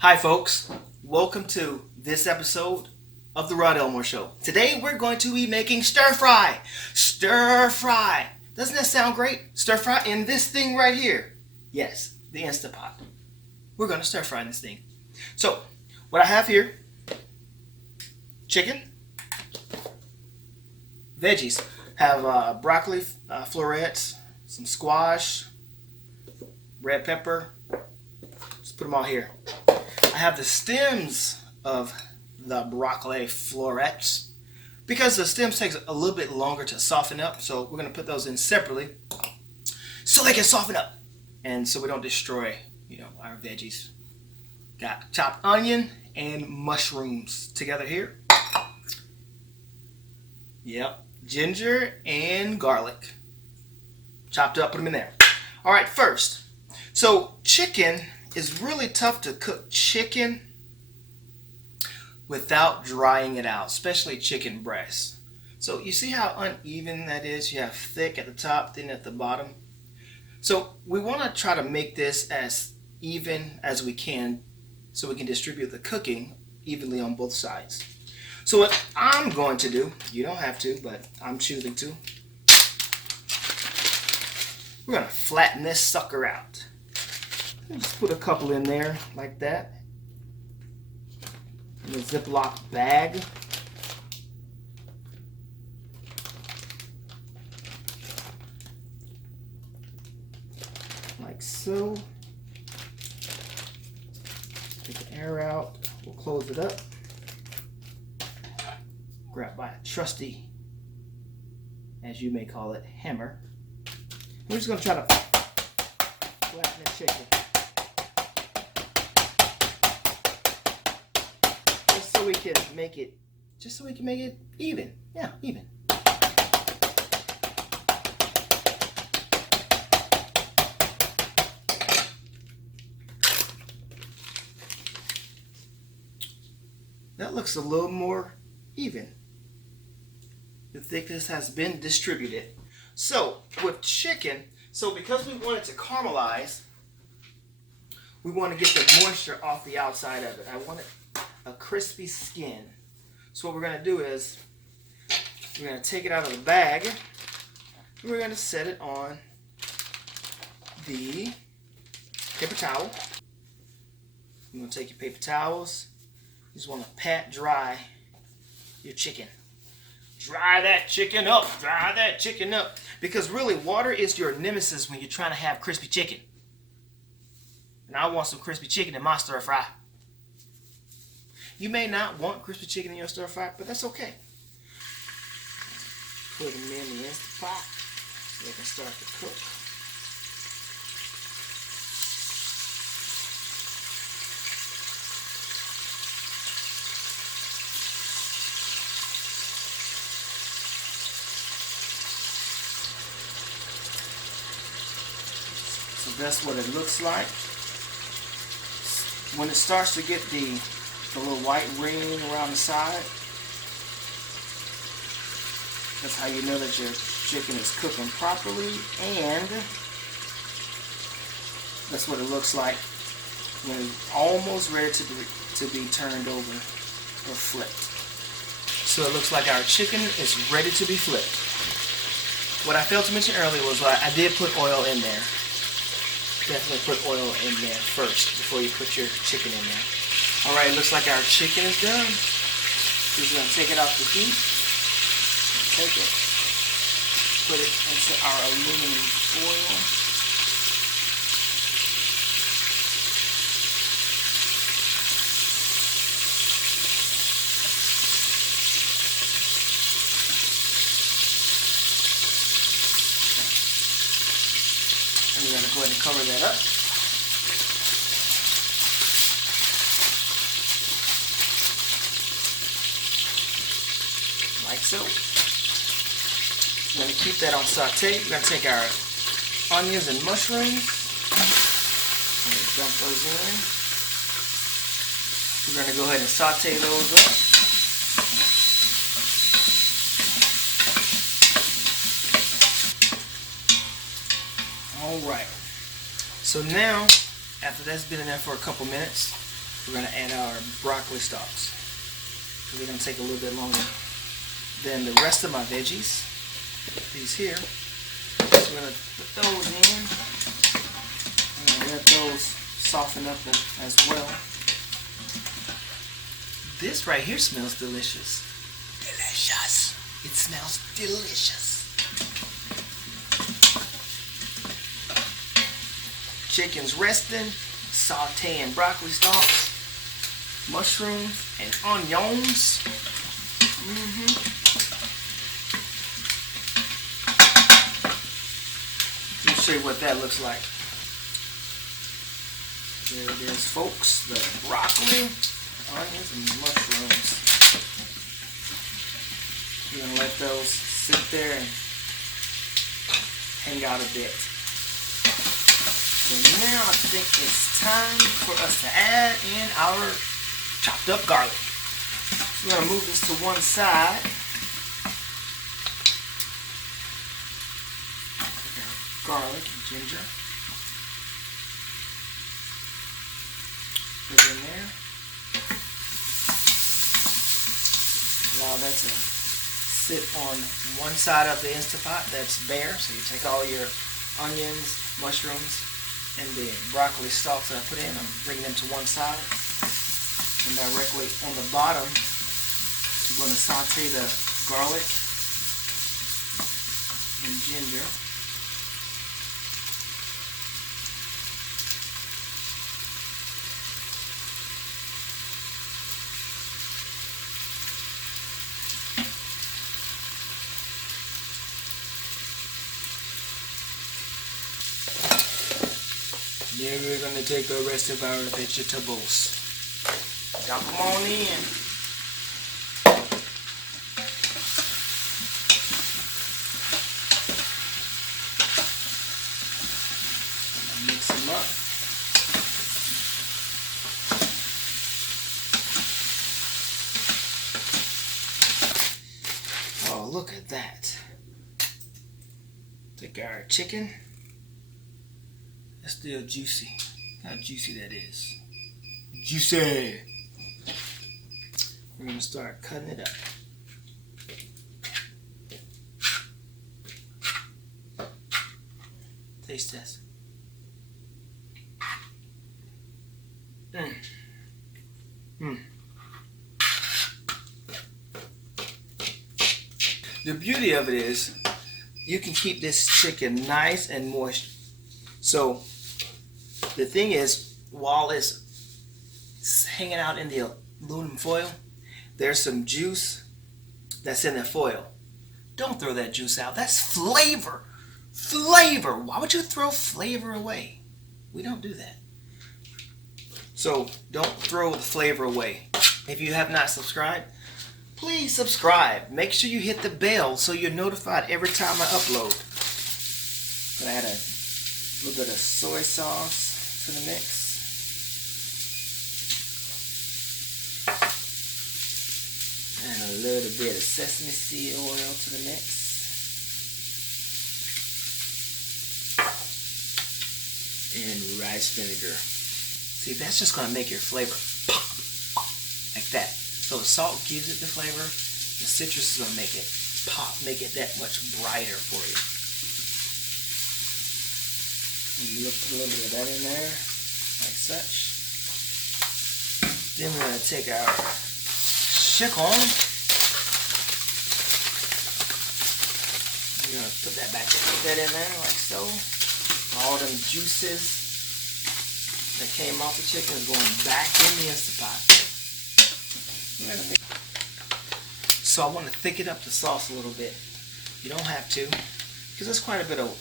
Hi folks, welcome to this episode of the Elmore Show. Today we're going to be making stir fry. Stir fry. Doesn't that sound great? Stir fry in this thing right here. Yes, the Instapot. We're going to stir fry in this thing. So, what I have here, chicken, veggies. Have broccoli florets, some squash, red pepper. Just put them all here. I have the stems of the broccoli florets because the stems takes a little bit longer to soften up, so we're going to put those in separately so they can soften up and so we don't destroy, our veggies. Got chopped onion and mushrooms together here. Yep, ginger and garlic chopped up, put them in there. All right, first, so chicken is really tough to cook chicken without drying it out, especially chicken breast. So you see how uneven that is? You have thick at the top, thin at the bottom. So we want to try to make this as even as we can so we can distribute the cooking evenly on both sides. So what I'm going to do, you don't have to, but I'm choosing to. We're going to flatten this sucker out. Just put a couple in there like that in a Ziploc bag. Like so. Take the air out. We'll close it up. Grab by a trusty, as you may call it, hammer. We're just going to try to flatten the chicken. Just so we can make it even. Yeah, even. That looks a little more even. The thickness has been distributed. So with chicken, because we want it to caramelize, we want to get the moisture off the outside of it. I want a crispy skin. So what we're going to do is we're going to take it out of the bag and we're going to set it on the paper towel. You're going to take your paper towels. You just want to pat dry your chicken. Dry that chicken up. Dry that chicken up. Because really, water is your nemesis when you're trying to have crispy chicken. And I want some crispy chicken in my stir fry. You may not want crispy chicken in your stir fry, but that's okay. Put them in the Instapot so they can start to cook. So that's what it looks like. When it starts to get the little white ring around the side, that's how you know that your chicken is cooking properly, and that's what it looks like when it's almost ready to be turned over or flipped. So it looks like our chicken is ready to be flipped. What I failed to mention earlier was I did put oil in there. Definitely put oil in there first before you put your chicken in there. Alright, looks like our chicken is done. We're going to take it off the heat. Take it. Put it into our aluminum foil. And we're going to go ahead and cover that up. Like so. We're going to keep that on saute. We're going to take our onions and mushrooms and dump those in. We're going to go ahead and saute those up. Alright. So now, after that's been in there for a couple minutes, we're going to add our broccoli stalks. They're going to take a little bit longer than the rest of my veggies. These here. So we're going to put those in and let those soften up as well. This right here smells delicious. Delicious. It smells delicious. Chicken's resting, sauteing broccoli stalks, mushrooms, and onions. Let me show you what that looks like. There it is, folks. The broccoli, onions, and mushrooms. We're going to let those sit there and hang out a bit. So now I think it's time for us to add in our chopped up garlic. So we're going to move this to one side. Garlic and ginger. Put it in there. Allow that to sit on one side of the Instant Pot that's bare. So you take all your onions, mushrooms, and the broccoli stalks that I put in, I'm bringing them to one side. And directly on the bottom, I'm going to saute the garlic and ginger. Then we're going to take the rest of our vegetables. Dump them on in. Mix them up. Oh, look at that. Take our chicken. It's still juicy. How juicy that is. Juicy! We're going to start cutting it up. Taste test. The beauty of it is you can keep this chicken nice and moist. So the thing is, while it's hanging out in the aluminum foil, there's some juice that's in the foil. Don't throw that juice out. That's flavor. Flavor. Why would you throw flavor away? We don't do that. So don't throw the flavor away. If you have not subscribed, please subscribe. Make sure you hit the bell so you're notified every time I upload. Gonna add a little bit of soy sauce to the mix. And a little bit of sesame seed oil to the mix. And rice vinegar. See, that's just going to make your flavor pop, like that. So the salt gives it the flavor. The citrus is going to make it pop, make it that much brighter for you. And you put a little bit of that in there, like such. Then we're going to take our chicken. We're going to put that back, put that in there, like so. All them juices that came off the chicken is going back in the Instant Pot. So I want to thicken up the sauce a little bit. You don't have to, because there's quite a bit of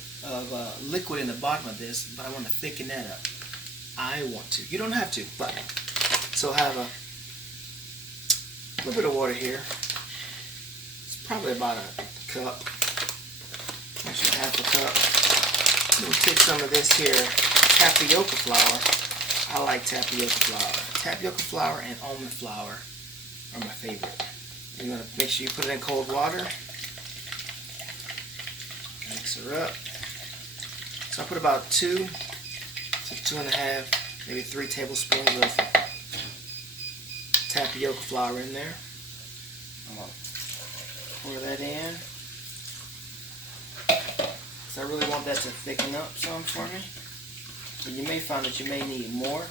liquid in the bottom of this, but I want to thicken that up. I want to. You don't have to, but so I have a little bit of water here. It's probably about a cup, actually half a cup. We'll take some of this here tapioca flour. I like tapioca flour. Tapioca flour and almond flour are my favorite. You're going to make sure you put it in cold water. Mix her up. So I put about 2 to 2.5, maybe 3 tablespoons of tapioca flour in there. I'm going to pour that in. Because I really want that to thicken up some for me. So you may find that you may need more.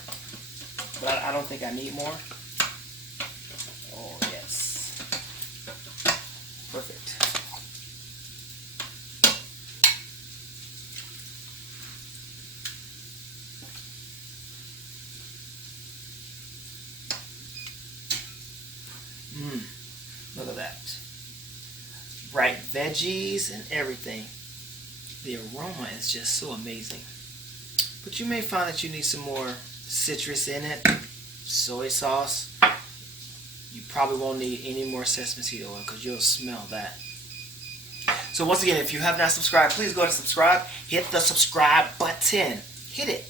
But I don't think I need more. Oh, yes. Perfect. Look at that. Bright veggies and everything. The aroma is just so amazing. But you may find that you need some more citrus in it. Soy sauce. You probably won't need any more sesame seed oil because you'll smell that. So once again, if you have not subscribed, please go ahead and subscribe. Hit the subscribe button. Hit it.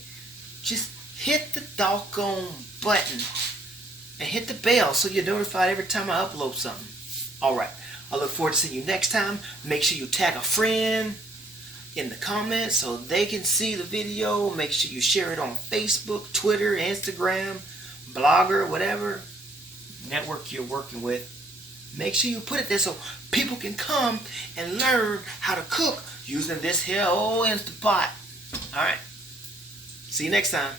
Just hit the doggone button. And hit the bell so you're notified every time I upload something. Alright, I look forward to seeing you next time. Make sure you tag a friend in the comments so they can see the video. Make sure you share it on Facebook, Twitter, Instagram, Blogger, whatever network you're working with. Make sure you put it there so people can come and learn how to cook using this here old Instapot. Alright, see you next time.